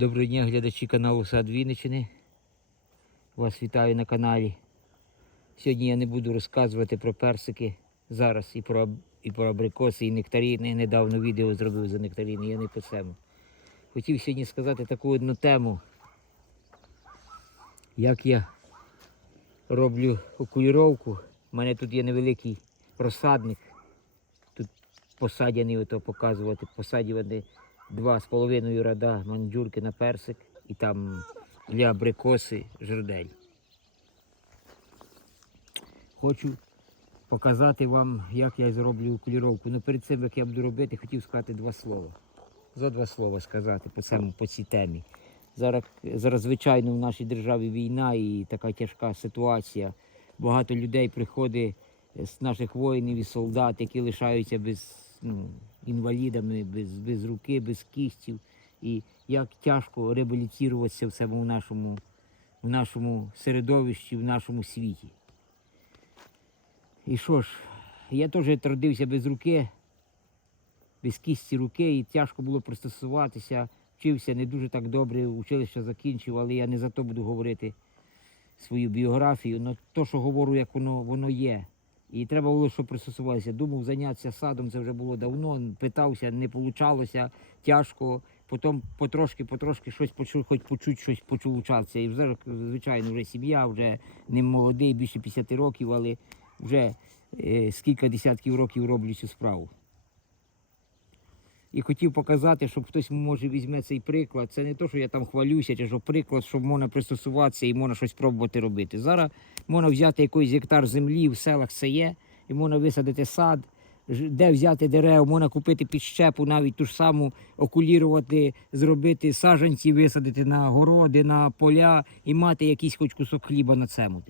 Доброго дня, глядачі каналу Сад Вінничини. Вас вітаю на каналі. Сьогодні я не буду розказувати про персики зараз і про, і про абрикоси, і нектаріни. Я Недавно відео зробив за нектаріни, я не по цьому. Хотів сьогодні сказати таку одну тему, як я роблю окуліровку. У мене тут є невеликий розсадник. Тут посадяний, ото показувати, посадювати два з половиною ряда мандюрки на персик і там для абрикоси жердель. Хочу показати вам, як я зроблю окуліровку. Ну перед цим, як я буду робити, хотів сказати два слова. За два слова сказати по цьому, по цій темі. Зараз, зараз, звичайно, в нашій державі війна і така тяжка ситуація. Багато людей приходить з наших воїнів і солдат, які лишаються без ну, інвалідами, без, без руки, без кістів. І як тяжко реабілітуватися в себе в нашому, в нашому середовищі, в нашому світі. І що ж, я теж трудився без руки, без кісті руки, і тяжко було пристосуватися. Вчився не дуже так добре, училище закінчив, але я не за то буду говорити свою біографію. але то, що говорю, як воно, воно є. І треба було, щоб пристосувалися. Думав, зайнятися садом, це вже було давно. Питався, не вийшло, тяжко. Потім потрошки, потрошки щось почув, хоч почуть щось получався. І вже, звичайно, вже сім'я, вже не молодий, більше 50 років, але вже е, скільки десятків років роблю цю справу. І хотів показати, щоб хтось може візьме цей приклад. Це не то, що я там хвалюся, чи що приклад, щоб можна пристосуватися і можна щось пробувати робити. Зараз можна взяти якийсь гектар землі, в селах це є, і можна висадити сад, де взяти дерева, можна купити підщепу, навіть ту ж саму окулірувати, зробити саджанці, висадити на городи, на поля і мати якийсь хоч кусок хліба на цьому.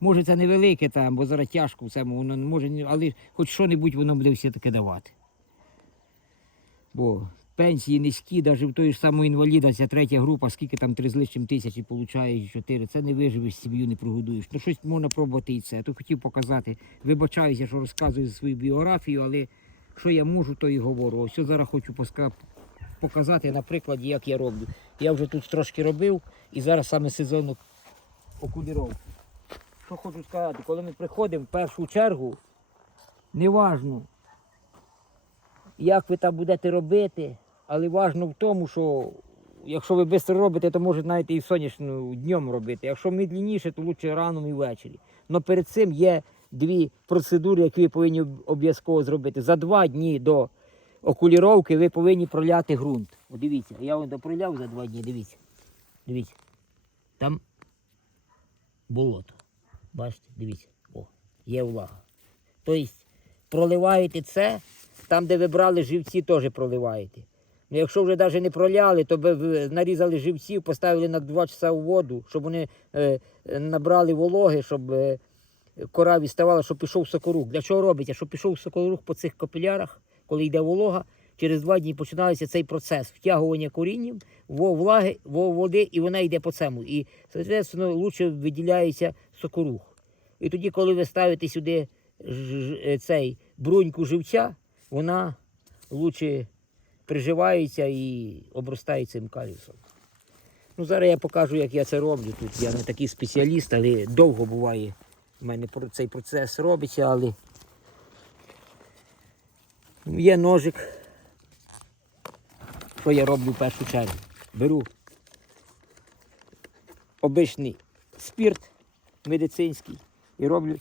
Може, це невелике там, бо зараз тяжко в цьому, воно може, але хоч що-небудь воно буде все-таки давати. Бо пенсії низькі, навіть в той ж самої інваліда, ця третя група, скільки там три з лишнім тисячі получає, чотири, це не виживеш, сім'ю не прогодуєш. Ну щось можна пробувати і це. То хотів показати. Вибачаюся, що розказую свою біографію, але що я можу, то і говорю. Ось зараз хочу показати на прикладі, як я роблю. Я вже тут трошки робив і зараз саме сезонну окуліровку. Що хочу сказати, коли ми приходимо в першу чергу, неважно, як ви там будете робити, але важно в тому, що якщо ви швидко робите, то можете навіть і сонячно днем робити. Якщо медленніше, то краще рано і ввечері. Але перед цим є дві процедури, які ви повинні обов'язково зробити. За два дні до окуліровки ви повинні проляти ґрунт. О, дивіться, я вам проляв за два дні, дивіться. Дивіться. Там болото. Бачите, дивіться. О, є влага. Тобто проливаєте це, там, де ви брали живці, теж проливаєте. Ну, якщо вже навіть не проляли, то би нарізали живців, поставили на 2 часа у воду, щоб вони е, набрали вологи, щоб е, кора відставала, щоб пішов сокорух. Для чого робиться? Щоб пішов сокорух по цих капілярах, коли йде волога, через два дні починається цей процес втягування корінням, во влаги, во води, і вона йде по цьому. І, соответственно, лучше виділяється сокорух. І тоді, коли ви ставите сюди е, цей бруньку живця, вона лучше приживається і обростає цим калісом. Ну, зараз я покажу, як я це роблю. Тут я не такий спеціаліст, але довго буває. У мене цей процес робиться, але є ножик. Що я роблю в першу чергу? Беру обичний спирт медицинський і роблю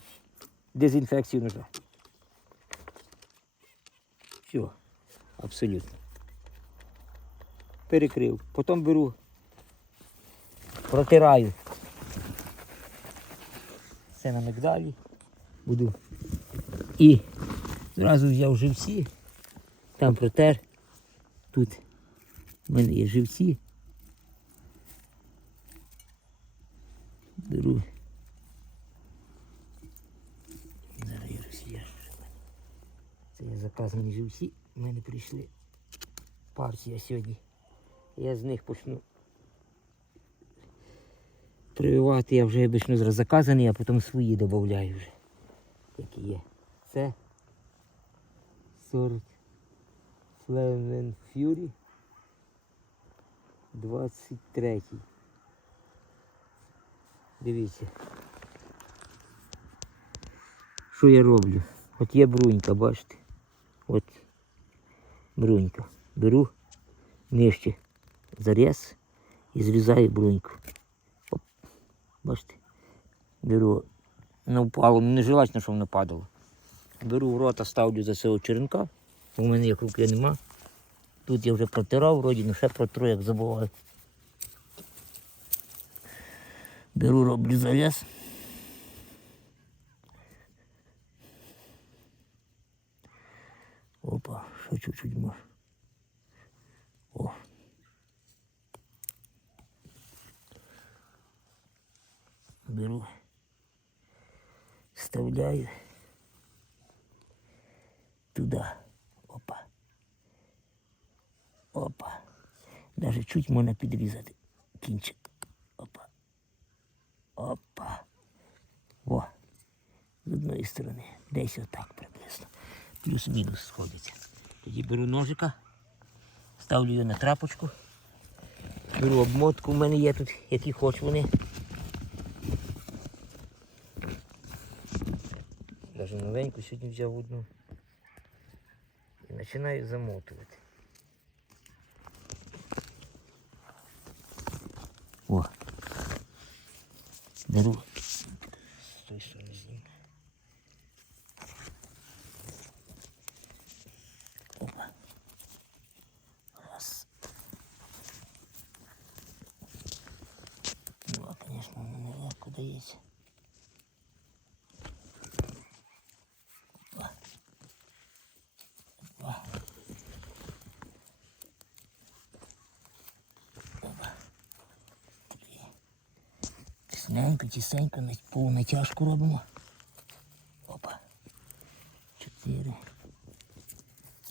дезінфекцію ножа. Все, абсолютно. Перекрив. Потім беру, протираю. Це на мигдалі. Буду. І зразу взяв живці. Там протер. Тут в мене є живці. Беру. Зараз я розсіяшу. Заказані живці. У мене прийшли партія сьогодні. Я з них почну прививати. Я вже обично зараз заказаний, а потім свої додаю вже. Які є. Це сорт Flamen Fury. 23. Дивіться. Що я роблю? От є брунька, бачите? От брунька. Беру нижче заріз і зрізаю бруньку. Оп. Бачите? Беру. Не впало, не желательно, щоб не падало. Беру в рота, ставлю за цього черенка. У мене як руки нема. Тут я вже протирав, вроді, ну ще протру, як забуваю. Беру, роблю зав'яз. Опа, ще чуть-чуть може. О. Беру. Вставляю. Туда. Опа. Опа. Даже чуть можна підрізати кінчик. Опа. Опа. Во. З одної сторони. Десь отак приблизно. Плюс-мінус сходиться. Тоді беру ножика, ставлю його на трапочку. Беру обмотку, у мене є тут, які хоч вони. Даже новеньку сьогодні взяв одну. І починаю замотувати. О. Беру. З тої сторони зніму. Опа. Раз. Ну, а, конечно, воно нелегко дається. Опа. Опа. Опа. Три. Тисненько, тісенько, повну натяжку робимо. Опа. Чотири.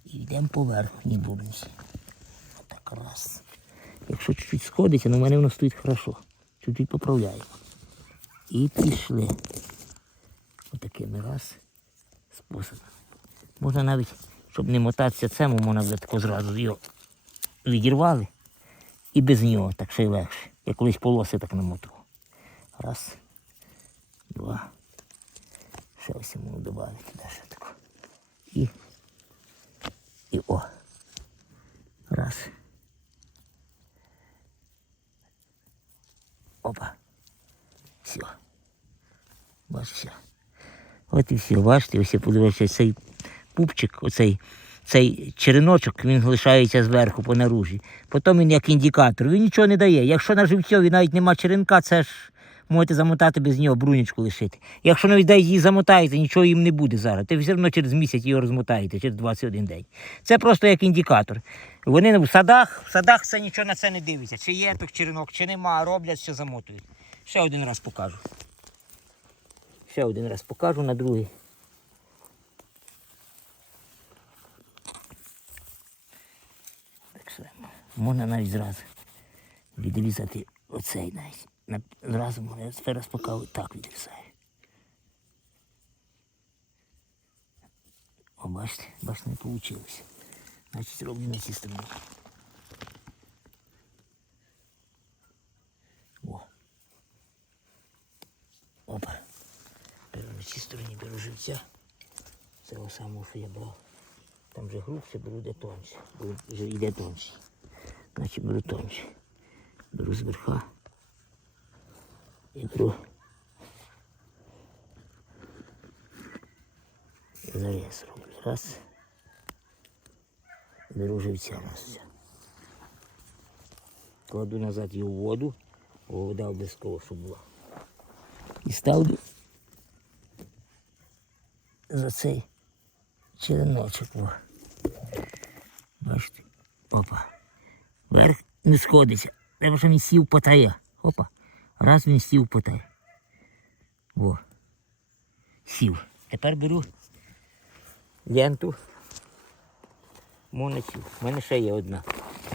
І йдемо по верхній бубенці. Отак раз. Якщо чуть-чуть сходиться, ну в мене воно стоїть хорошо. Чуть-чуть поправляємо. І пішли. Отакими раз способами. Можна навіть, щоб не мотатися цему, можна вже тако зразу його відірвали. І без нього так ще й легше. Я колись полоси так намотував. Раз, два. Ще ось йому додати туди ще тако. І і о. Раз. Опа. Все. Бачиш, все. От і все, бачите, я подивився цей пупчик, оцей цей череночок, він лишається зверху по наружі. Потім він як індикатор, він нічого не дає. Якщо на живцьові навіть нема черенка, це ж можете замотати без нього, брунечку лишити. Якщо навіть десь її замотаєте, нічого їм не буде зараз. Ти все одно через місяць його розмотаєте, через 21 день. Це просто як індикатор. Вони в садах, в садах це нічого на це не дивиться. Чи є той черенок, чи нема, роблять, все замотують. Ще один раз покажу. Ще один раз покажу на другий. Так що можна навіть зразу відрізати оцей навіть. Зразу тепер раз покажу, так відрізаю. О, бачите, бачите, не вийшло. Значить, роблю на цій стороні. О. Опа. Беру на цій стороні беру живця. Цього самого, що я брав. Там же грубше, беру де тонше. Йде тонше. Значить беру тонше. Беру з верха. І беру. Зарез роблю. Раз. Беру живця на все. Кладу назад його в воду. Вода обов'язково, щоб була. І ставлю за цей череночок. Бачите? Опа. Верх не сходиться. Треба, щоб він сів потає. Опа. Раз він сів потає. Во. Сів. Тепер беру ленту. Моночу. У мене ще є одна.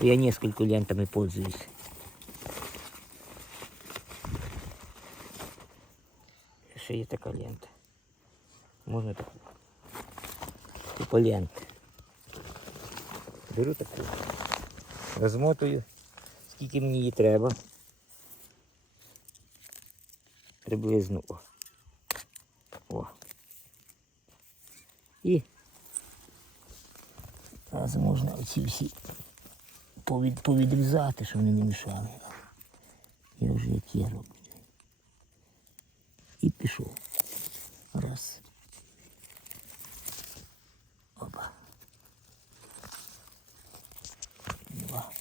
Я несколько лентами пользуюсь. Ще є така лента. Можна таку. Типу ленти. Беру таку. Розмотую. скільки мені її треба. Приблизно. О. О. І зараз можна оці всі повід, повідрізати, щоб вони не мішали. Я вже як є роблю. І пішов. Раз. Опа. Два.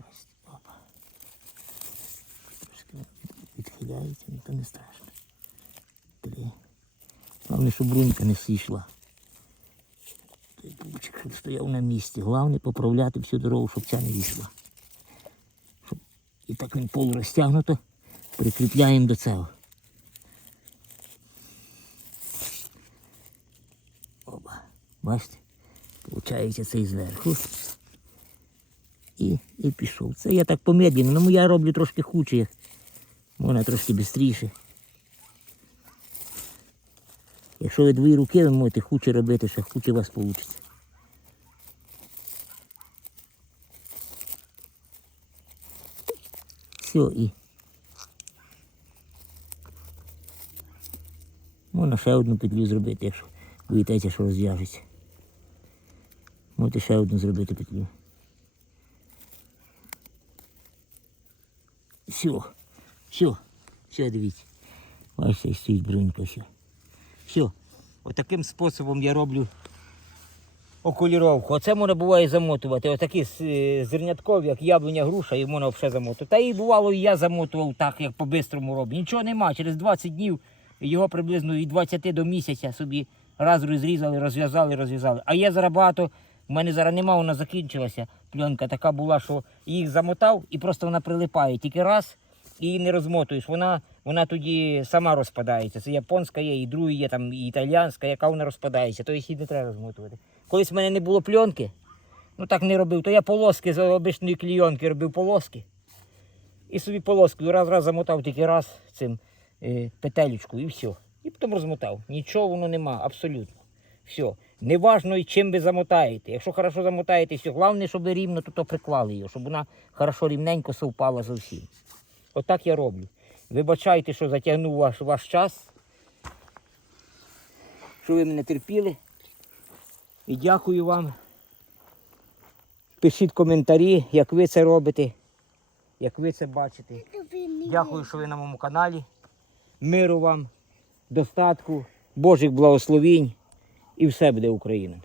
Ось, опа. Трошки відхиляється, ну то не страшно. Три. Головне, щоб брунька не сійшла. Той пупчик, щоб стояв на місці. Головне поправляти всю дорогу, щоб ця не вийшла. Щоб... І так він полу розтягнуто, прикріпляємо до цього. Оба. Бачите? Получається цей зверху. І, і пішов. Це я так помедленно, ну я роблю трошки хуче. Можна трошки швидше. Якщо ви дві руки, ви можете хуче робити, ще хуче у вас вийде. Все, і. Можна ще одну петлю зробити, якщо боїтеся, що розв'яжеться. Можете ще одну зробити петлю. Все, все, все, дивіться. Бачите, стоїть брунька, все. Все. Отаким способом я роблю окуліровку. Оце можна буває замотувати. Отакі е, зерняткові, як яблуня, груша, і можна взагалі замотувати. Та і бувало, і я замотував так, як по-бистрому роблю. Нічого нема. Через 20 днів його приблизно від 20 до місяця собі раз розрізали, розв'язали, розв'язали. А є зараз багато, в мене зараз нема, вона закінчилася. Пленка така була, що їх замотав і просто вона прилипає. Тільки раз і не розмотуєш. Вона, вона тоді сама розпадається. Це японська є, і друга є там і італіянська, яка вона розпадається, то їх і не треба розмотувати. Колись в мене не було пленки, ну так не робив, то я полоски з обичної клійонки робив полоски. І собі полоскою раз-раз замотав тільки раз цим е, петелечку і все. І потім розмотав. Нічого воно нема, абсолютно. Все. Неважно, чим ви замотаєте. Якщо хорошо замотаєте, все. Головне, щоб ви рівно тут приклали її, щоб вона хорошо рівненько совпала з усім. Отак я роблю. Вибачайте, що затягнув ваш, ваш час. Що ви мене терпіли. І дякую вам. Пишіть коментарі, як ви це робите, як ви це бачите. Дякую, що ви на моєму каналі. Миру вам, достатку, Божих благословінь і все буде Україна.